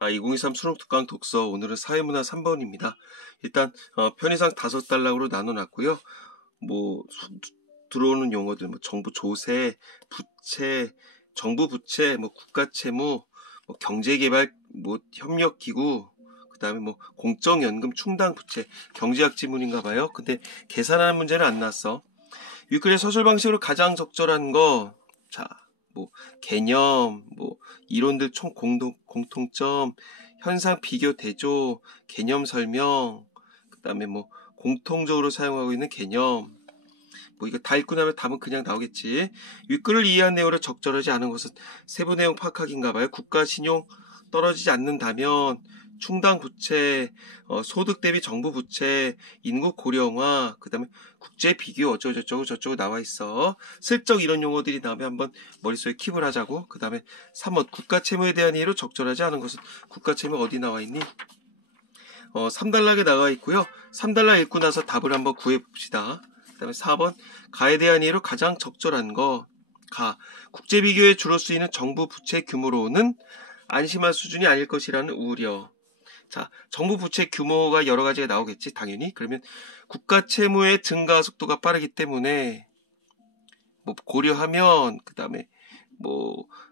2023 수능특강 독서 오늘은 사회문화 3번입니다. 일단 편의상 5단락으로 나눠놨고요. 들어오는 용어들 정부 조세, 부채, 정부 부채, 국가채무, 경제개발, 협력기구, 그 다음에 공적연금 충당 부채, 경제학 지문인가 봐요. 근데 계산하는 문제는 안 나왔어. 윗글의 서술 방식으로 가장 적절한 거, 개념, 이론들 총 공통점, 현상 비교 대조, 개념 설명, 그 다음에 공통적으로 사용하고 있는 개념, 이거 다 읽고 나면 답은 그냥 나오겠지. 윗글을 이해한 내용으로 적절하지 않은 것은 세부 내용 파악하기인가 봐요. 국가 신용 떨어지지 않는다면 충당 부채, 소득 대비 정부 부채, 인구 고령화, 그 다음에 국제 비교 어쩌고 저쩌고 나와 있어. 슬쩍 이런 용어들이 나오면 한번 머릿속에 킵을 하자고. 그 다음에 3번 국가 채무에 대한 이해로 적절하지 않은 것은 국가 채무 어디 나와 있니? 3단락에 나와 있고요. 3단락 읽고 나서 답을 한번 구해 봅시다. 그 다음에 4번 가에 대한 이해로 가장 적절한 거. 국제 비교에 주로 쓰이는 정부 부채 규모로는 안심할 수준이 아닐 것이라는 우려. 자, 정부 부채 규모가 여러 가지가 나오겠지, 당연히. 그러면 국가 채무의 증가 속도가 빠르기 때문에 고려하면, 그 다음에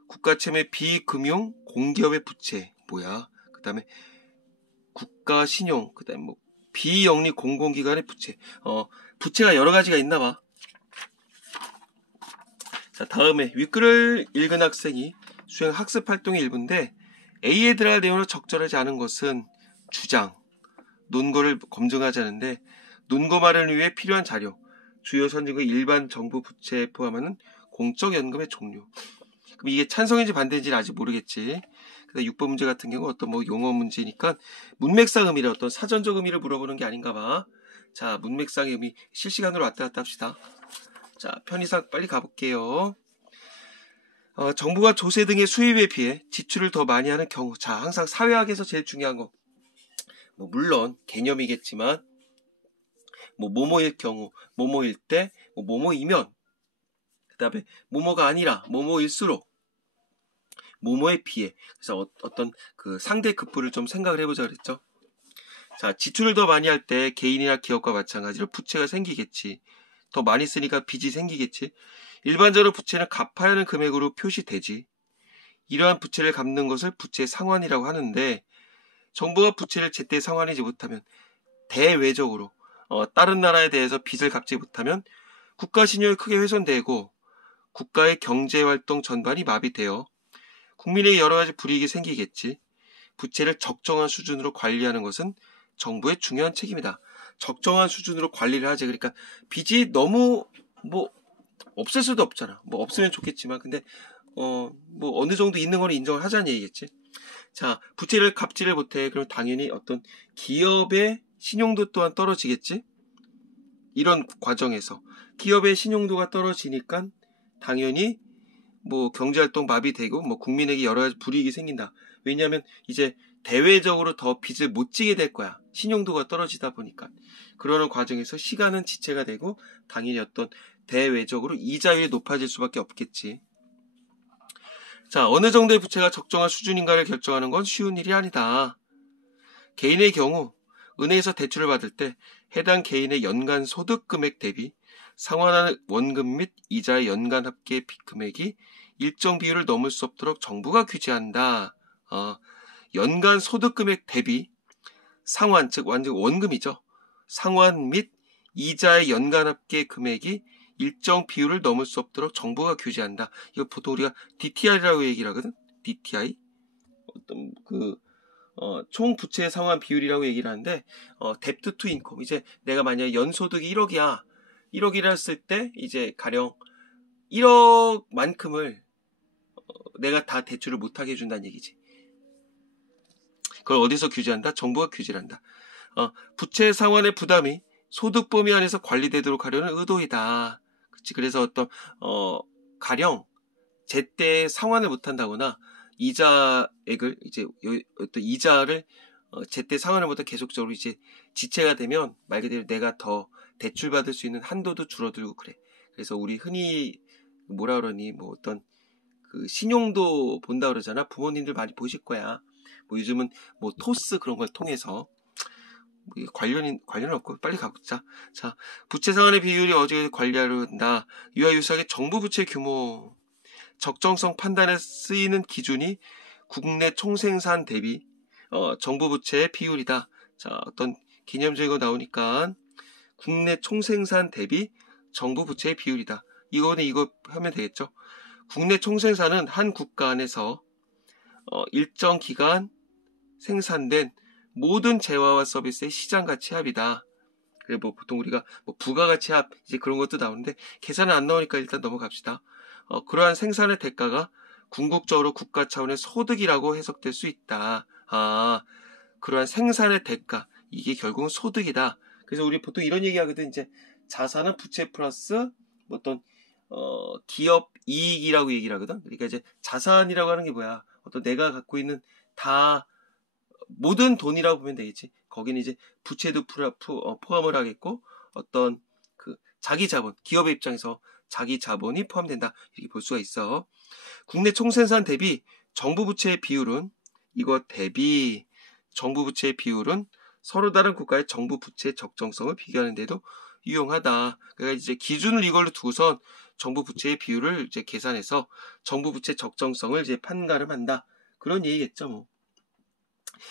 국가 채무의 비금융 공기업의 부채 그 다음에 국가 신용, 그 다음에 비영리 공공기관의 부채. 부채가 여러 가지가 있나 봐. 자, 다음에 윗글을 읽은 학생이 수행 학습 활동의 일부인데 A에 들어갈 내용으로 적절하지 않은 것은 주장, 논거를 검증하자는데 논거 마련을 위해 필요한 자료, 주요 선진국 일반 정부 부채에 포함하는 공적연금의 종류. 그럼 이게 찬성인지 반대인지는 아직 모르겠지. 근데 6번 문제 같은 경우 어떤 용어 문제니까 문맥상 의미를 어떤 사전적 의미를 물어보는 게 아닌가 봐. 자, 문맥상의 의미 실시간으로 왔다 갔다 합시다. 자, 편의상 빨리 가볼게요. 정부가 조세 등의 수입에 비해 지출을 더 많이 하는 경우. 자, 항상 사회학에서 제일 중요한 거. 물론 개념이겠지만 뭐뭐일 경우, 뭐뭐일 때, 뭐뭐이면, 그 다음에 뭐뭐가 아니라 뭐뭐일수록, 뭐뭐에 비해. 그래서 어떤 그 상대 급부를 좀 생각을 해보자 그랬죠. 자, 지출을 더 많이 할 때 개인이나 기업과 마찬가지로 부채가 생기겠지. 더 많이 쓰니까 빚이 생기겠지. 일반적으로 부채는 갚아야 하는 금액으로 표시되지. 이러한 부채를 갚는 것을 부채 상환이라고 하는데 정부가 부채를 제때 상환하지 못하면 대외적으로 다른 나라에 대해서 빚을 갚지 못하면 국가 신용이 크게 훼손되고 국가의 경제활동 전반이 마비되어 국민에게 여러 가지 불이익이 생기겠지. 부채를 적정한 수준으로 관리하는 것은 정부의 중요한 책임이다. 적정한 수준으로 관리를 하지. 그러니까 빚이 너무 없을 수도 없잖아. 없으면 좋겠지만 근데 어느 정도 있는 거는 인정을 하자는 얘기겠지. 자, 부채를 갚지를 못해. 그럼 당연히 어떤 기업의 신용도 또한 떨어지겠지. 이런 과정에서 기업의 신용도가 떨어지니까 당연히 경제활동 마비되고 국민에게 여러 가지 불이익이 생긴다. 왜냐하면 이제 대외적으로 더 빚을 못 지게 될 거야. 신용도가 떨어지다 보니까. 그러는 과정에서 시간은 지체가 되고 당연히 어떤 대외적으로 이자율이 높아질 수밖에 없겠지. 자, 어느 정도의 부채가 적정한 수준인가를 결정하는 건 쉬운 일이 아니다. 개인의 경우 은행에서 대출을 받을 때 해당 개인의 연간 소득 금액 대비 상환하는 원금 및 이자의 연간 합계 금액이 일정 비율을 넘을 수 없도록 정부가 규제한다. 연간 소득 금액 대비 상환, 즉 완전 원금이죠. 상환 및 이자의 연간 합계 금액이 일정 비율을 넘을 수 없도록 정부가 규제한다. 이거 보통 우리가 DTI라고 얘기를 하거든. DTI. 어떤 총 부채 상환 비율이라고 얘기를 하는데 데프트 투 인컴. 이제 내가 만약에 연소득이 1억이야. 1억이라 했을 때 이제 가령 1억만큼을 내가 다 대출을 못하게 해준다는 얘기지. 그걸 어디서 규제한다? 정부가 규제를 한다. 부채 상환의 부담이 소득 범위 안에서 관리되도록 하려는 의도이다. 그치? 그래서 가령 제때 상환을 못한다거나 이자액을 어떤 이자를 제때 상환을 못해 계속적으로 이제 지체가 되면 말 그대로 내가 더 대출 받을 수 있는 한도도 줄어들고 그래. 그래서 우리 흔히 어떤 그 신용도 본다 그러잖아. 부모님들 많이 보실 거야. 뭐 요즘은 뭐 토스 그런 걸 통해서 관련 없고 빨리 가보자. 자, 부채 상환의 비율이 어떻게 관리하는다. 이와 유사하게 정부 부채 규모 적정성 판단에 쓰이는 기준이 국내 총생산 대비 정부 부채의 비율이다. 자, 어떤 개념적인 거 나오니까 국내 총생산 대비 정부 부채의 비율이다. 이거는 이거 하면 되겠죠. 국내 총생산은 한 국가 안에서 일정 기간 생산된 모든 재화와 서비스의 시장가치 합이다. 그래 뭐 보통 우리가 뭐 부가가치 합 이제 그런 것도 나오는데 계산은 안 나오니까 일단 넘어갑시다. 그러한 생산의 대가가 궁극적으로 국가 차원의 소득이라고 해석될 수 있다. 그러한 생산의 대가 이게 결국은 소득이다. 그래서 우리 보통 이런 얘기하거든. 이제 자산은 부채 플러스 어떤 기업 이익이라고 얘기를 하거든. 그러니까 이제 자산이라고 하는 게 뭐야? 어떤 내가 갖고 있는 다 모든 돈이라고 보면 되겠지. 거기는 이제 부채도 포함을 하겠고 어떤 그 자기 자본, 기업의 입장에서 자기 자본이 포함된다. 이렇게 볼 수가 있어. 국내 총생산 대비 정부 부채의 비율은 이거 대비 정부 부채의 비율은 서로 다른 국가의 정부 부채 적정성을 비교하는 데도 유용하다. 그러니까 이제 기준을 이걸로 두고선 정부 부채의 비율을 이제 계산해서 정부 부채 적정성을 이제 판가름한다. 그런 얘기겠죠, 뭐.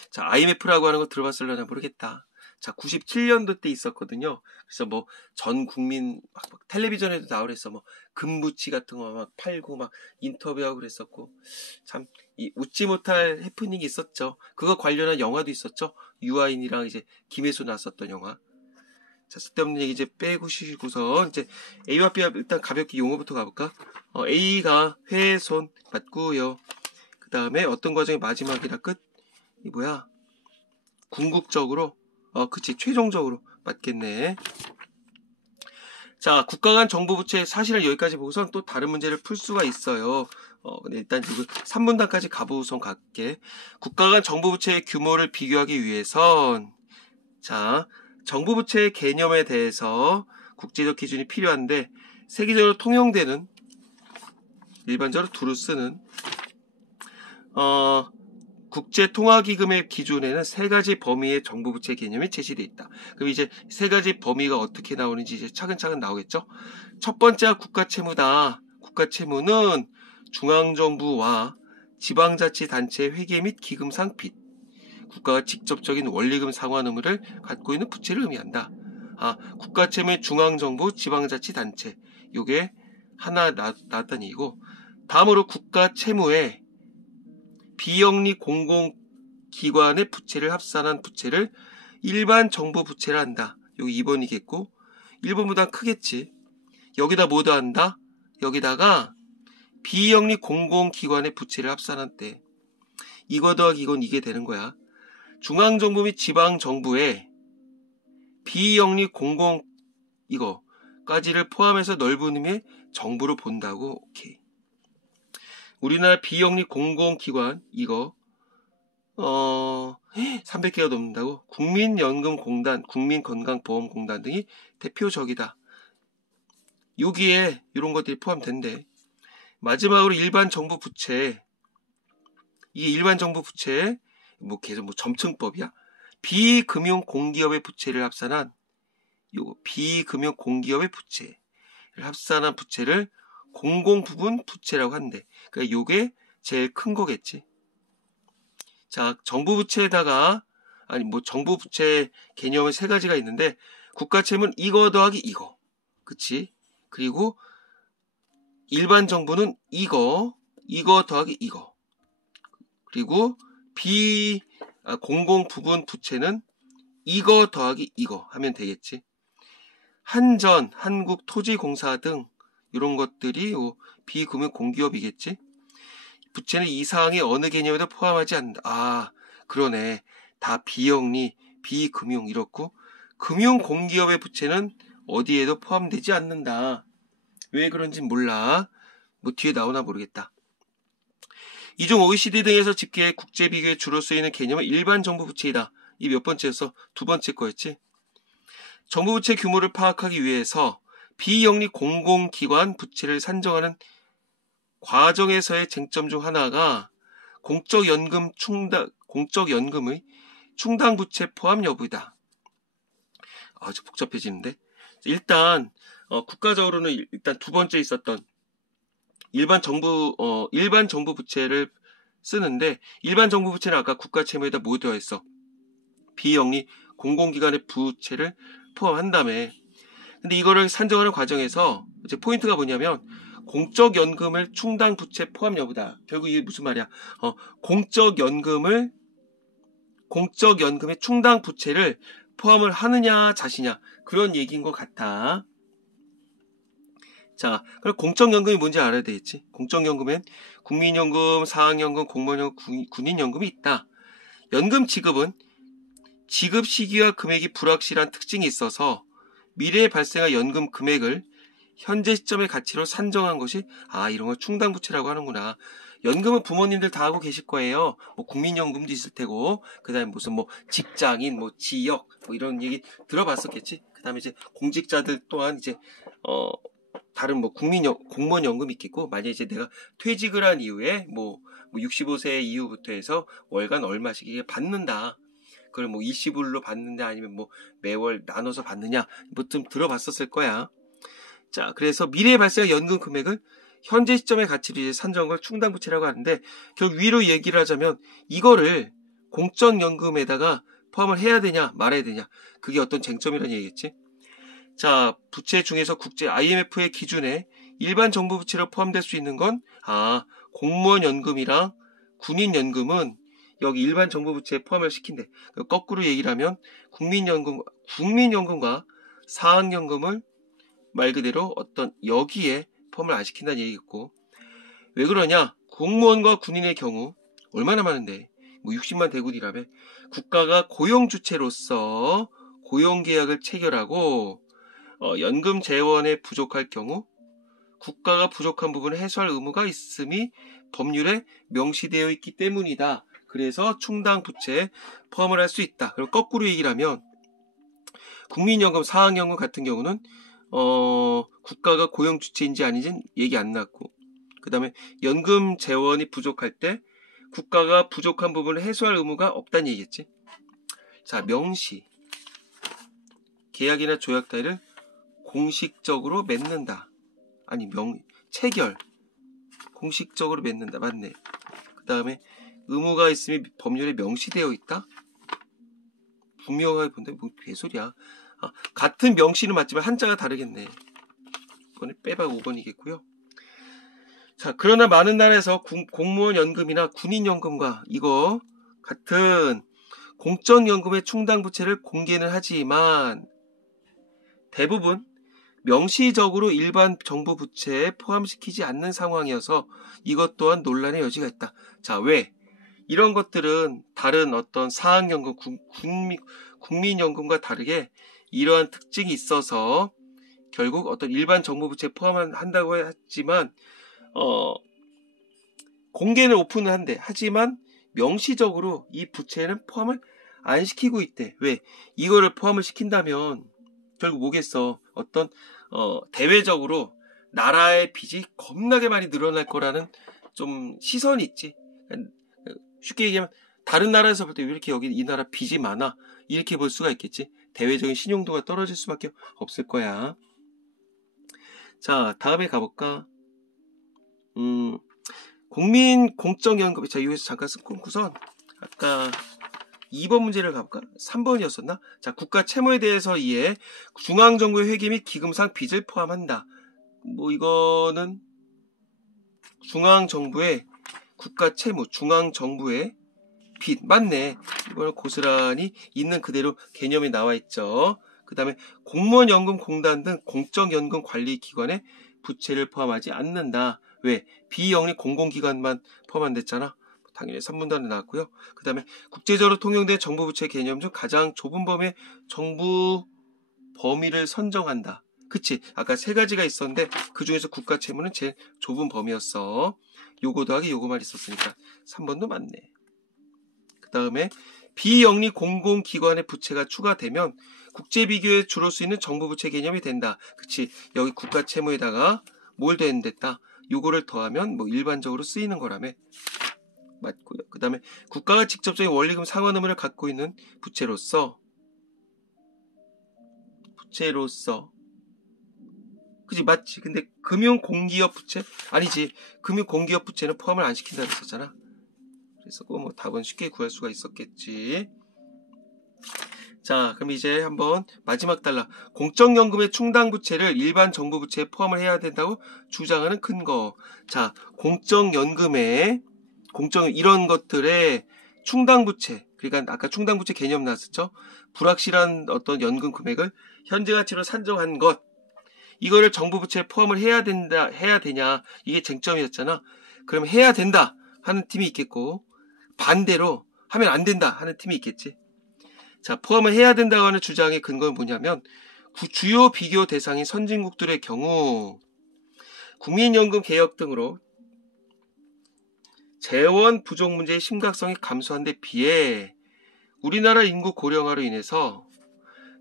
자, IMF라고 하는 거 들어봤을려나 모르겠다. 자, 97년도 때 있었거든요. 그래서 뭐 전 국민 막 텔레비전에도 나오랬어. 뭐 금부치 같은 거 막 팔고 막 인터뷰하고 그랬었고 참 웃지 못할 해프닝이 있었죠. 그거 관련한 영화도 있었죠. 유아인이랑 이제 김혜수 나왔었던 영화. 자, 쓸데없는 얘기 이제 빼고 쉬고서 이제 A와 B 일단 가볍게 용어부터 가볼까? A가 회손 맞고요. 그 다음에 어떤 과정의 마지막이라 끝? 이 뭐야? 궁극적으로 그치 최종적으로 맞겠네. 자, 국가 간 정부 부채 사실은 여기까지 보고선 또 다른 문제를 풀 수가 있어요. 근데 일단 지금 3분단까지 가보고선 갈게. 국가 간 정부 부채의 규모를 비교하기 위해선 자, 정부 부채의 개념에 대해서 국제적 기준이 필요한데 세계적으로 통용되는 일반적으로 두루 쓰는 국제통화기금의 기준에는 세 가지 범위의 정부 부채 개념이 제시되어 있다. 그럼 이제 세 가지 범위가 어떻게 나오는지 이제 차근차근 나오겠죠? 첫 번째가 국가채무다. 국가채무는 중앙정부와 지방자치단체의 회계 및 기금상 빚, 국가가 직접적인 원리금 상환 의무를 갖고 있는 부채를 의미한다. 국가채무의 중앙정부, 지방자치단체. 요게 하나 나왔다는 얘기고, 다음으로 국가채무의 비영리 공공기관의 부채를 합산한 부채를 일반 정부 부채를 한다. 여기 2번이겠고 1번보다 크겠지. 여기다 뭐 더한다? 여기다가 비영리 공공기관의 부채를 합산한 때 이거 더하기 이건 이게 되는 거야. 중앙정부 및 지방정부의 비영리 공공 이거까지를 포함해서 넓은 의미의 정부를 본다고. 오케이. 우리나라 비영리 공공기관 이거 300개가 넘는다고? 국민연금공단, 국민건강보험공단 등이 대표적이다. 여기에 이런 것들이 포함된대. 마지막으로 일반 정부 부채. 이게 일반 정부 부채 뭐 계속 뭐 점층법이야. 비금융 공기업의 부채를 합산한 요거 비금융 공기업의 부채를 합산한 부채를 공공부분 부채라고 한대. 그러니까 요게 제일 큰 거겠지. 자, 정부 부채에다가 뭐 정부 부채 개념은 세 가지가 있는데 국가채무는 이거 더하기 이거. 그치? 그리고 일반 정부는 이거 더하기 이거. 그리고 공공 부분 부채는 이거 더하기 이거 하면 되겠지. 한전, 한국토지공사 등 이런 것들이 비금융 공기업이겠지. 부채는 이 사항의 어느 개념에도 포함하지 않는다. 그러네. 다 비영리, 비금융 이렇고 금융공기업의 부채는 어디에도 포함되지 않는다. 왜 그런지 몰라. 뭐 뒤에 나오나 모르겠다. 이중 OECD 등에서 집계 국제 비교에 주로 쓰이는 개념은 일반 정부 부채이다. 이 몇 번째였어? 두 번째 거였지. 정부 부채 규모를 파악하기 위해서 비영리 공공기관 부채를 산정하는 과정에서의 쟁점 중 하나가 공적연금 공적연금의 충당부채 포함 여부이다. 아주 복잡해지는데. 일단 국가적으로는 일단 두 번째 있었던 일반 정부 부채를 쓰는데, 일반 정부 부채는 아까 국가 채무에다 뭐 되어 있어? 비영리 공공기관의 부채를 포함한다며. 근데 이거를 산정하는 과정에서 이제 포인트가 뭐냐면 공적연금을 충당 부채 포함 여부다. 결국 이게 무슨 말이야? 공적연금의 충당 부채를 포함을 하느냐 자시냐, 그런 얘기인 것 같아. 자, 그럼 공적연금이 뭔지 알아야 되겠지. 공적연금엔 국민연금, 사학연금, 공무원연금, 군인연금이 있다. 연금 지급은 지급 시기와 금액이 불확실한 특징이 있어서 미래에 발생할 연금 금액을 현재 시점의 가치로 산정한 것이 이런 걸 충당부채라고 하는구나. 연금은 부모님들 다 하고 계실 거예요. 뭐 국민연금도 있을 테고, 그 다음에 무슨 뭐 직장인, 뭐 지역, 뭐 이런 얘기 들어봤었겠지. 그 다음에 이제 공직자들 또한 이제 다른 뭐 공무원연금이 있겠고, 만약에 이제 내가 퇴직을 한 이후에 뭐 65세 이후부터 해서 월간 얼마씩 이게 받는다. 그걸 뭐 일시불로 받느냐 아니면 뭐 매월 나눠서 받느냐, 뭐 좀 들어봤었을 거야. 자, 그래서 미래에 발생할 연금 금액을 현재 시점의 가치로 이제 산정한 걸 충당부채라고 하는데, 결국 위로 얘기를 하자면 이거를 공적연금에다가 포함을 해야 되냐 말아야 되냐, 그게 어떤 쟁점이라는 얘기겠지. 자, 부채 중에서 국제 IMF의 기준에 일반 정부 부채로 포함될 수 있는 건 공무원연금이랑 군인연금은 여기 일반 정부 부채에 포함을 시킨대. 거꾸로 얘기를 하면 국민연금과 사학연금을 말 그대로 여기에 포함을 안 시킨다는 얘기겠고, 왜 그러냐? 공무원과 군인의 경우 얼마나 많은데, 뭐 60만 대군이라며. 국가가 고용주체로서 고용계약을 체결하고 연금 재원에 부족할 경우 국가가 부족한 부분을 해소할 의무가 있음이 법률에 명시되어 있기 때문이다. 그래서 충당부채에 포함을 할 수 있다. 그리고 거꾸로 얘기를 하면 국민연금, 사학연금 같은 경우는 국가가 고용주체인지 아닌지는 얘기 안 났고, 그 다음에 연금 재원이 부족할 때 국가가 부족한 부분을 해소할 의무가 없다는 얘기겠지. 자, 명시. 계약이나 조약 따위를 공식적으로 맺는다. 아니, 체결. 공식적으로 맺는다. 맞네. 그 다음에 의무가 있음이 법률에 명시되어 있다? 분명하게 본다. 뭐 개소리야. 같은 명시는 맞지만 한자가 다르겠네. 이번에 빼박 5번이겠고요. 자, 그러나 많은 나라에서 공무원 연금이나 군인 연금과 이거 같은 공적연금의 충당부채를 공개는 하지만 대부분 명시적으로 일반 정부 부채에 포함시키지 않는 상황이어서 이것 또한 논란의 여지가 있다. 자, 왜? 이런 것들은 다른 어떤 사학연금, 국민연금과 다르게 이러한 특징이 있어서 결국 어떤 일반 정부 부채에 포함한다고 했지만 공개는 오픈을 한대. 하지만 명시적으로 이 부채는 포함을 안 시키고 있대. 왜? 이거를 포함을 시킨다면 결국 뭐겠어? 어떤 대외적으로 나라의 빚이 겁나게 많이 늘어날 거라는 좀 시선이 있지. 쉽게 얘기하면 다른 나라에서 볼 때 왜 이렇게 여기 이 나라 빚이 많아? 이렇게 볼 수가 있겠지. 대외적인 신용도가 떨어질 수밖에 없을 거야. 자, 다음에 가볼까? 국민 공적연금. 자, 여기서 잠깐 끊고선 아까 2번 문제를 가볼까? 3번이었었나? 자, 국가 채무에 대해서 이해. 중앙정부의 회계 및 기금상 빚을 포함한다. 뭐 이거는 중앙정부의 국가 채무, 중앙정부의 빚. 맞네. 이거는 고스란히 있는 그대로 개념이 나와 있죠. 그 다음에 공무원연금공단 등 공적연금 관리기관의 부채를 포함하지 않는다. 왜? 비영리 공공기관만 포함됐잖아. 당연히 3분단에 나왔고요. 그 다음에 국제적으로 통용된 정부 부채 개념 중 가장 좁은 범위의 정부 범위를 선정한다. 그치? 아까 세 가지가 있었는데 그 중에서 국가 채무는 제일 좁은 범위였어. 요거 더하기 요거만 있었으니까 3번도 맞네. 그 다음에 비영리 공공기관의 부채가 추가되면 국제 비교에 줄을 수 있는 정부 부채 개념이 된다. 그치? 여기 국가 채무에다가 뭘 됐다. 요거를 더하면 뭐 일반적으로 쓰이는 거라며. 맞고요. 그 다음에 국가가 직접적인 원리금 상환 의무를 갖고 있는 부채로서 그지 맞지. 근데 금융공기업 부채? 아니지. 금융공기업 부채는 포함을 안 시킨다고 했었잖아. 그래서 뭐 답은 쉽게 구할 수가 있었겠지. 자, 그럼 이제 한번 마지막 단락. 공적연금의 충당부채를 일반 정부부채에 포함을 해야 된다고 주장하는 근거. 자, 이런 것들의 충당부채. 그러니까 아까 충당부채 개념 나왔었죠. 불확실한 어떤 연금 금액을 현재 가치로 산정한 것. 이거를 정부부채에 포함을 해야 되냐. 이게 쟁점이었잖아. 그럼 해야 된다 하는 팀이 있겠고, 반대로 하면 안 된다 하는 팀이 있겠지. 자, 포함을 해야 된다고 하는 주장의 근거는 뭐냐면, 주요 비교 대상인 선진국들의 경우 국민연금 개혁 등으로 재원 부족 문제의 심각성이 감소한 데 비해 우리나라 인구 고령화로 인해서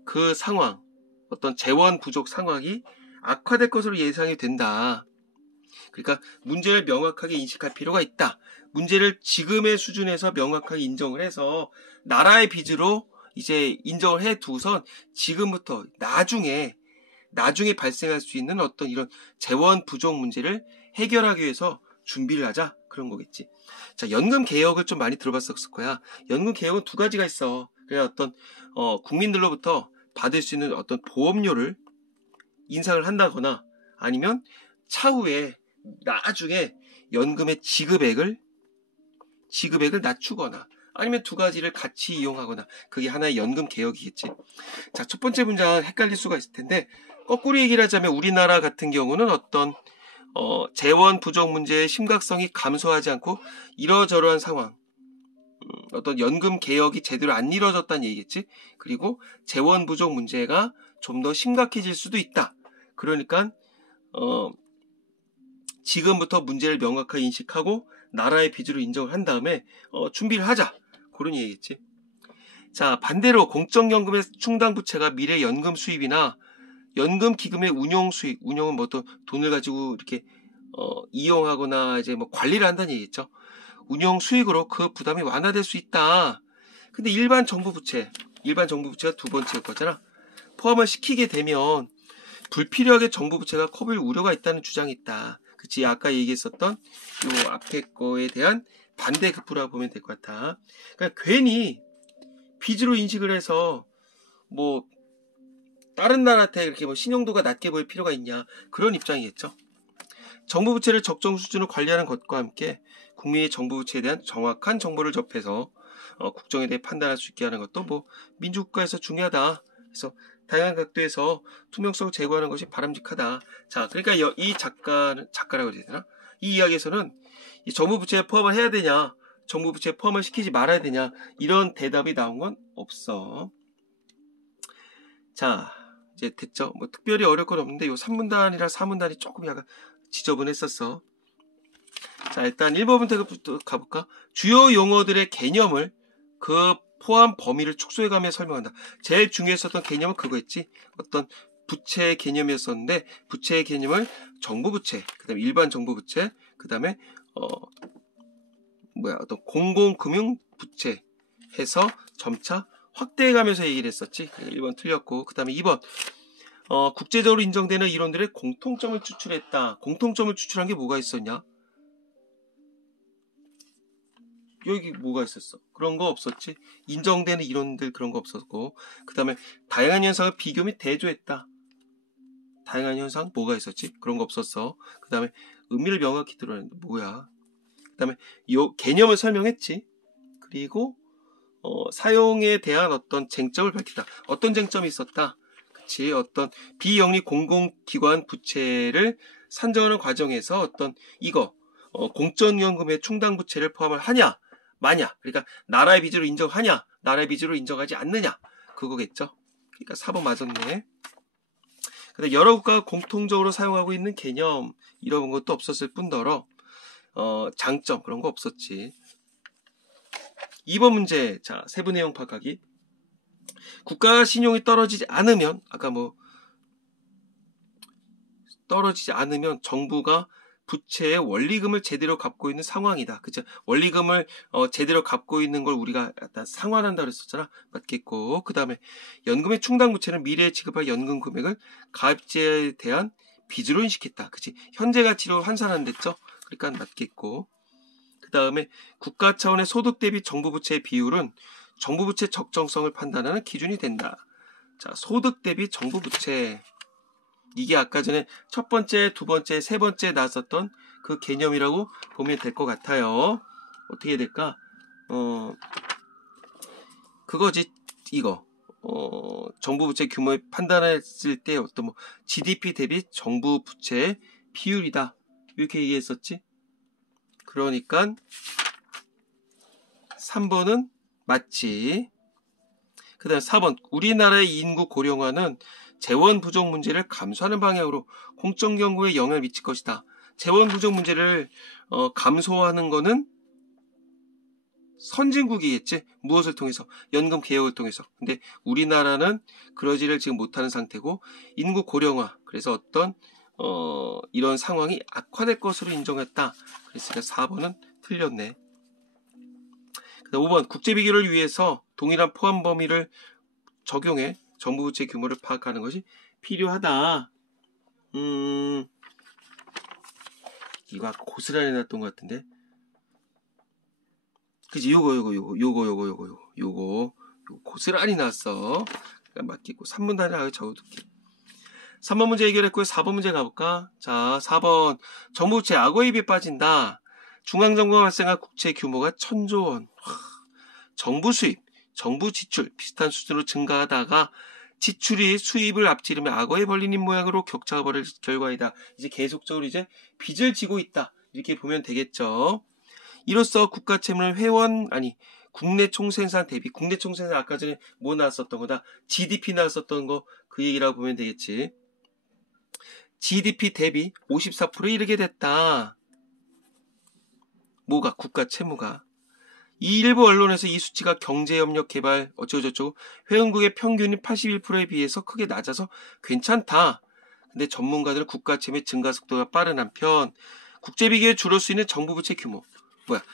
그 상황, 어떤 재원 부족 상황이 악화될 것으로 예상이 된다. 그러니까 문제를 명확하게 인식할 필요가 있다. 문제를 지금의 수준에서 명확하게 인정을 해서 나라의 빚으로 이제 인정을 해 두선 지금부터 나중에 발생할 수 있는 어떤 이런 재원 부족 문제를 해결하기 위해서 준비를 하자. 그런 거겠지. 자, 연금 개혁을 좀 많이 들어봤었을 거야. 연금 개혁은 두 가지가 있어. 그래 어떤 국민들로부터 받을 수 있는 어떤 보험료를 인상을 한다거나 아니면 차후에 나중에 연금의 지급액을 낮추거나 아니면 두 가지를 같이 이용하거나 그게 하나의 연금 개혁이겠지. 자, 첫 번째 문장 헷갈릴 수가 있을 텐데 거꾸로 얘기를 하자면 우리나라 같은 경우는 어떤 재원 부족 문제의 심각성이 감소하지 않고 이러저러한 상황 어떤 연금 개혁이 제대로 안 이루어졌다는 얘기겠지. 그리고 재원 부족 문제가 좀 더 심각해질 수도 있다. 그러니까 지금부터 문제를 명확하게 인식하고 나라의 빚으로 인정을 한 다음에 준비를 하자. 그런 얘기겠지. 자, 반대로 공적연금의 충당부채가 미래 연금 수입이나 연금 기금의 운용 수익, 운용은 뭐 또 돈을 가지고 이렇게 이용하거나 이제 뭐 관리를 한다는 얘기겠죠. 운용 수익으로 그 부담이 완화될 수 있다. 근데 일반 정부 부채가 두 번째일 거잖아. 포함을 시키게 되면 불필요하게 정부 부채가 커질 우려가 있다는 주장이 있다. 그치? 아까 얘기했었던 요 앞에 거에 대한 반대 급부라고 보면 될 것 같아. 그러니까 괜히 빚으로 인식을 해서 뭐 다른 나라한테 이렇게 뭐 신용도가 낮게 보일 필요가 있냐. 그런 입장이겠죠. 정부 부채를 적정 수준으로 관리하는 것과 함께 국민이 정부 부채에 대한 정확한 정보를 접해서 국정에 대해 판단할 수 있게 하는 것도 뭐 민주국가에서 중요하다. 그래서 다양한 각도에서 투명성을 제고하는 것이 바람직하다. 자, 그러니까 이 작가라고 해야 되나? 이 이야기에서는 이 정부 부채에 포함을 해야 되냐, 정부 부채에 포함을 시키지 말아야 되냐 이런 대답이 나온 건 없어. 자, 이제 됐죠. 뭐 특별히 어려울 건 없는데 요 3문단이랑 4문단이 조금 약간 지저분했었어. 자, 일단 1번부터 가볼까? 주요 용어들의 개념을 그 포함 범위를 축소해가며 설명한다. 제일 중요했었던 개념은 그거였지. 어떤 부채의 개념이었었는데 부채의 개념을 정부 부채, 그 다음에 일반 정부 부채, 그 다음에 어떤 공공금융 부채 해서 점차 확대해가면서 얘기를 했었지. 1번 틀렸고, 그 다음에 2번 국제적으로 인정되는 이론들의 공통점을 추출했다. 공통점을 추출한 게 뭐가 있었냐? 여기 뭐가 있었어? 그런 거 없었지? 인정되는 이론들 그런 거 없었고, 그 다음에 다양한 현상을 비교 및 대조했다. 다양한 현상 뭐가 있었지? 그런 거 없었어. 그 다음에 의미를 명확히 드러냈는데 뭐야? 그 다음에 요 개념을 설명했지. 그리고 사용에 대한 어떤 쟁점을 밝혔다. 어떤 쟁점이 있었다? 그치? 어떤 비영리 공공기관 부채를 산정하는 과정에서 어떤 공적연금의 충당부채를 포함을 하냐 마냐, 그러니까 나라의 빚으로 인정하냐 나라의 빚으로 인정하지 않느냐 그거겠죠. 그러니까 4번 맞았네. 근데 여러 국가가 공통적으로 사용하고 있는 개념 이런 것도 없었을 뿐더러 장점 그런 거 없었지. 2번 문제. 자, 세부 내용 파악하기. 국가 신용이 떨어지지 않으면 아까 떨어지지 않으면 정부가 부채의 원리금을 제대로 갚고 있는 상황이다. 그죠? 원리금을 제대로 갚고 있는 걸 우리가 상환한다 그랬었잖아. 맞겠고, 그 다음에 연금의 충당 부채는 미래에 지급할 연금 금액을 가입자에 대한 빚으로 인식했다. 그치? 현재 가치로 환산한댔죠? 그러니까 맞겠고, 그 다음에 국가 차원의 소득 대비 정부 부채의 비율은 정부 부채 적정성을 판단하는 기준이 된다. 자, 소득 대비 정부 부채. 이게 아까 전에 첫 번째, 두 번째, 세 번째 나왔었던 그 개념이라고 보면 될 것 같아요. 어떻게 될까? 그거지, 이거. 정부 부채 규모에 판단했을 때 어떤 뭐 GDP 대비 정부 부채의 비율이다. 이렇게 얘기했었지. 그러니까 3번은 맞지. 그 다음 4번. 우리나라의 인구 고령화는 재원 부족 문제를 감소하는 방향으로 공적 연구에 영향을 미칠 것이다. 재원 부족 문제를 감소하는 거는 선진국이겠지. 무엇을 통해서? 연금 개혁을 통해서. 근데 우리나라는 그러지를 지금 못하는 상태고 인구 고령화. 그래서 어떤 이런 상황이 악화될 것으로 인정했다. 그랬으니까 4번은 틀렸네. 그 다음 5번. 국제 비교를 위해서 동일한 포함 범위를 적용해 정부 부채 규모를 파악하는 것이 필요하다. 이거 아까 고스란히 해놨던 것 같은데. 그치? 요거 고스란히 나왔어. 그러니까 맞겠고 3번 단위를 적어둘게. 3번 문제 해결했고요. 4번 문제 가볼까? 자, 4번. 정부 부채 악어입에 빠진다. 중앙정부가 발생한 국채 규모가 1000조 원. 정부 수입, 정부 지출 비슷한 수준으로 증가하다가 지출이 수입을 앞지르며 악어에 벌린 모양으로 격차가 벌어질 결과이다. 이제 계속적으로 이제 빚을 지고 있다. 이렇게 보면 되겠죠. 이로써 국가 채무는 국내 총생산 대비, 국내 총생산 아까 전에 뭐 나왔었던 거다? GDP 나왔었던 거 그 얘기라고 보면 되겠지. GDP 대비 54%에 이르게 됐다. 뭐가? 국가 채무가. 이 일부 언론에서 이 수치가 경제협력 개발 어쩌고저쩌고 회원국의 평균인 81%에 비해서 크게 낮아서 괜찮다. 근데 전문가들은 국가 채무의 증가 속도가 빠른 한편 국제비교에 주로 쓰이는 정부 부채 규모.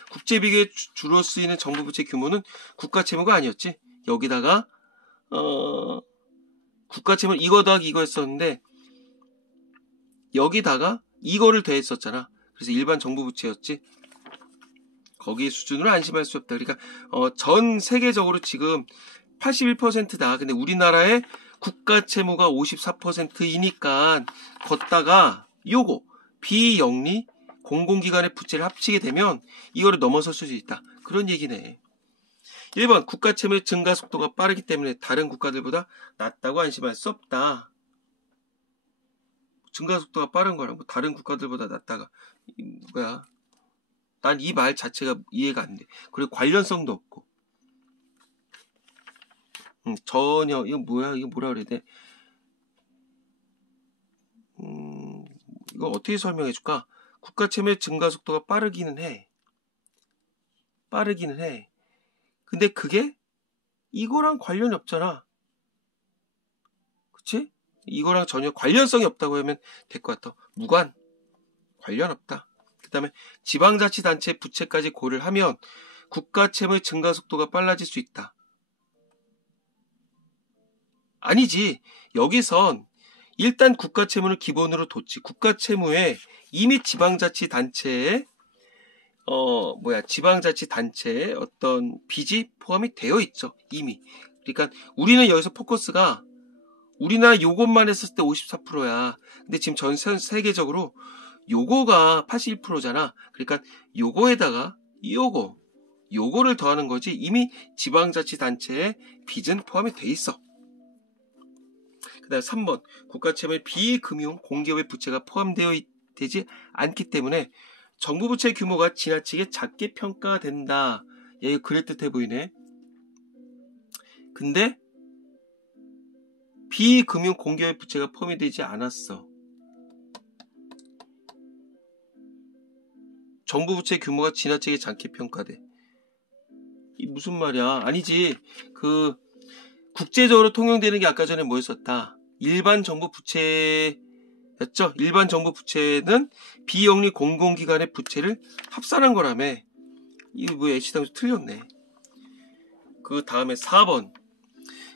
국제비교에 주로 쓰이는 정부 부채 규모는 국가 채무가 아니었지. 여기다가 국가 채무는 이거 더하기 이거였었는데 여기다가 이거를 더했었잖아. 그래서 일반 정부 부채였지. 거기 수준으로 안심할 수 없다. 그러니까 전 세계적으로 지금 81%다. 근데 우리나라의 국가 채무가 54%이니까 걷다가 요거 비영리 공공기관의 부채를 합치게 되면 이거를 넘어설 수 있다. 그런 얘기네. 1번 국가 채무의 증가 속도가 빠르기 때문에 다른 국가들보다 낮다고 안심할 수 없다. 증가 속도가 빠른 거랑 뭐 다른 국가들보다 낮다가 뭐야? 난 이 말 자체가 이해가 안 돼. 그리고 관련성도 없고. 전혀 이거 뭐야? 이거 뭐라 그래야 돼? 이거 어떻게 설명해 줄까? 국가 채무의 증가 속도가 빠르기는 해. 근데 그게 이거랑 관련이 없잖아. 그치? 이거랑 전혀 관련성이 없다고 하면 될 것 같아. 무관. 관련 없다. 그 다음에 지방자치단체 부채까지 고려를 하면 국가 채무의 증가 속도가 빨라질 수 있다. 아니지. 여기선 일단 국가 채무를 기본으로 뒀지. 국가 채무에 이미 지방자치단체의 지방자치단체의 어떤 빚이 포함이 되어 있죠. 이미. 그러니까 우리는 여기서 포커스가 우리나라 요것만 했을 때 54%야. 근데 지금 전 세계적으로 요거가 81%잖아. 그러니까 요거에다가 요거를 더하는 거지. 이미 지방자치단체의 빚은 포함이 돼 있어. 그 다음 3번 국가채무의 비금융 공기업의 부채가 포함되지 않기 때문에 정부 부채 규모가 지나치게 작게 평가된다. 얘가 그럴듯해 보이네. 근데 비금융 공기업의 부채가 포함이 되지 않았어. 정부 부채 규모가 지나치게 작게 평가돼. 이 무슨 말이야? 아니지. 국제적으로 통용되는 게 아까 전에 뭐였었다? 일반 정부 부채 였죠. 일반 정부 부채는 비영리 공공기관의 부채를 합산한 거라며. 이거 뭐 애시당초 틀렸네. 그 다음에 4번.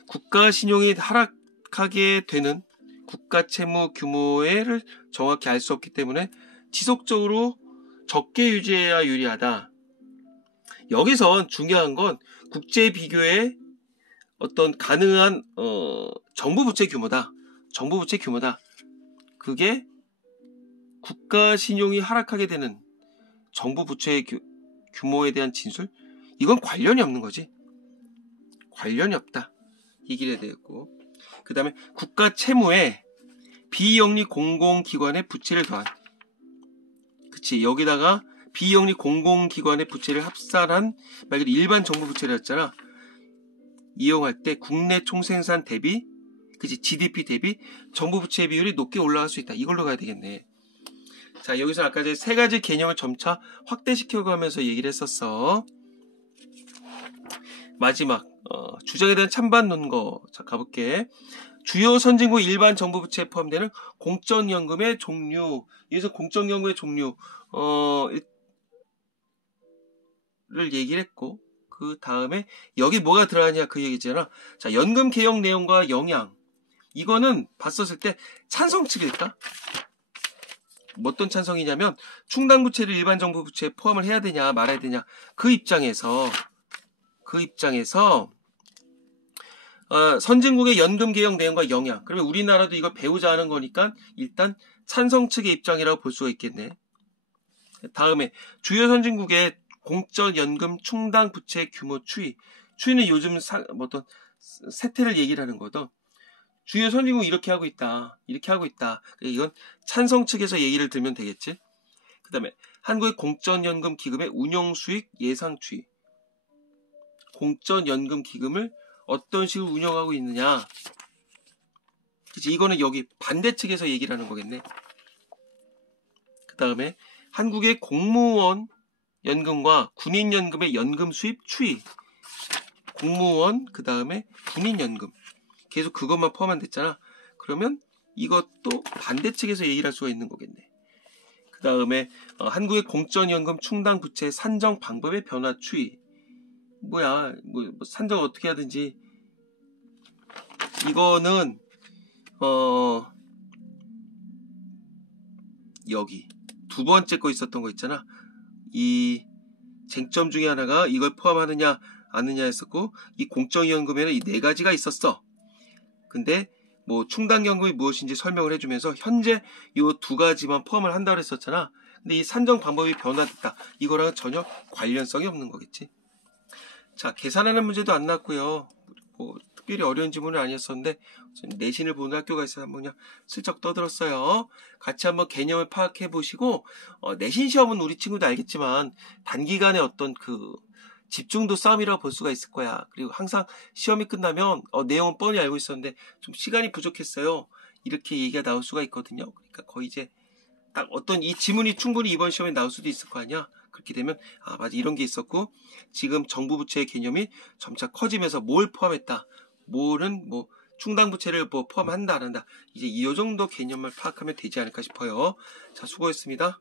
국가 신용이 하락하게 되는 국가 채무 규모를 정확히 알 수 없기 때문에 지속적으로 적게 유지해야 유리하다. 여기선 중요한 건 국제 비교의 어떤 가능한 정부 부채 규모다. 정부 부채 규모다. 그게 국가 신용이 하락하게 되는 정부 부채의 규모에 대한 진술? 이건 관련이 없는 거지. 관련이 없다. 얘기를 해야 되겠고. 그 다음에 국가 채무에 비영리 공공기관의 부채를 더한. 그치. 여기다가 비영리 공공기관의 부채를 합산한 말 그대로 일반 정부 부채를 했잖아. 이용할 때 국내 총생산 대비, 그치, GDP 대비 정부 부채 비율이 높게 올라갈 수 있다. 이걸로 가야 되겠네. 자, 여기서 아까 전에 세 가지 개념을 점차 확대시켜가면서 얘기를 했었어. 마지막 주장에 대한 찬반 논거. 자, 가볼게. 주요 선진국 일반 정부 부채에 포함되는 공적연금의 종류. 여기서 공적연금의 종류를 얘기를 했고, 그 다음에 여기 뭐가 들어가냐 그 얘기잖아. 자, 연금 개혁 내용과 영향. 이거는 봤었을 때 찬성 측일까? 어떤 찬성이냐면 충당 부채를 일반 정부 부채에 포함을 해야 되냐 말아야 되냐 그 입장에서 선진국의 연금 개혁 내용과 영향. 그러면 우리나라도 이걸 배우자 하는 거니까 일단 찬성 측의 입장이라고 볼 수가 있겠네. 다음에 주요 선진국의 공적연금 충당 부채 규모 추이. 추이는 요즘 어떤 세태를 얘기를 하는 거거든. 주요 선진국 이렇게 하고 있다. 이렇게 하고 있다. 이건 찬성 측에서 얘기를 들면 되겠지. 그 다음에 한국의 공적연금 기금의 운용 수익 예상 추이. 공적연금 기금을 어떤 식으로 운영하고 있느냐. 그치? 이거는 여기 반대 측에서 얘기를 하는 거겠네. 그 다음에 한국의 공무원 연금과 군인연금의 연금 수입 추이. 공무원, 그 다음에 군인연금. 계속 그것만 포함한 됐잖아. 그러면 이것도 반대 측에서 얘기를 할 수가 있는 거겠네. 그 다음에 한국의 공적연금 충당 부채 산정 방법의 변화 추이. 뭐야, 뭐 산정을 어떻게 하든지. 이거는 여기 두 번째 거 있었던 거 있잖아. 이 쟁점 중에 하나가 이걸 포함하느냐 아느냐 했었고, 이 공적연금에는 이 네 가지가 있었어. 근데 뭐 충당연금이 무엇인지 설명을 해주면서 현재 이 두 가지만 포함을 한다고 했었잖아. 근데 이 산정 방법이 변화됐다. 이거랑은 전혀 관련성이 없는 거겠지. 자, 계산하는 문제도 안 났고요. 뭐 특별히 어려운 지문은 아니었었는데 내신을 보는 학교가 있어서 한번 그냥 슬쩍 떠들었어요. 같이 한번 개념을 파악해 보시고 내신 시험은 우리 친구도 알겠지만 단기간에 어떤 그 집중도 싸움이라고 볼 수가 있을 거야. 그리고 항상 시험이 끝나면 내용은 뻔히 알고 있었는데 좀 시간이 부족했어요. 이렇게 얘기가 나올 수가 있거든요. 그러니까 거의 이제 딱 어떤 이 지문이 충분히 이번 시험에 나올 수도 있을 거 아니야. 그렇게 되면 맞아, 이런 게 있었고, 지금 정부 부채의 개념이 점차 커지면서 뭘 포함했다, 뭘은 뭐 충당 부채를 뭐 포함한다 안 한다, 이제 이 정도 개념을 파악하면 되지 않을까 싶어요. 자, 수고했습니다.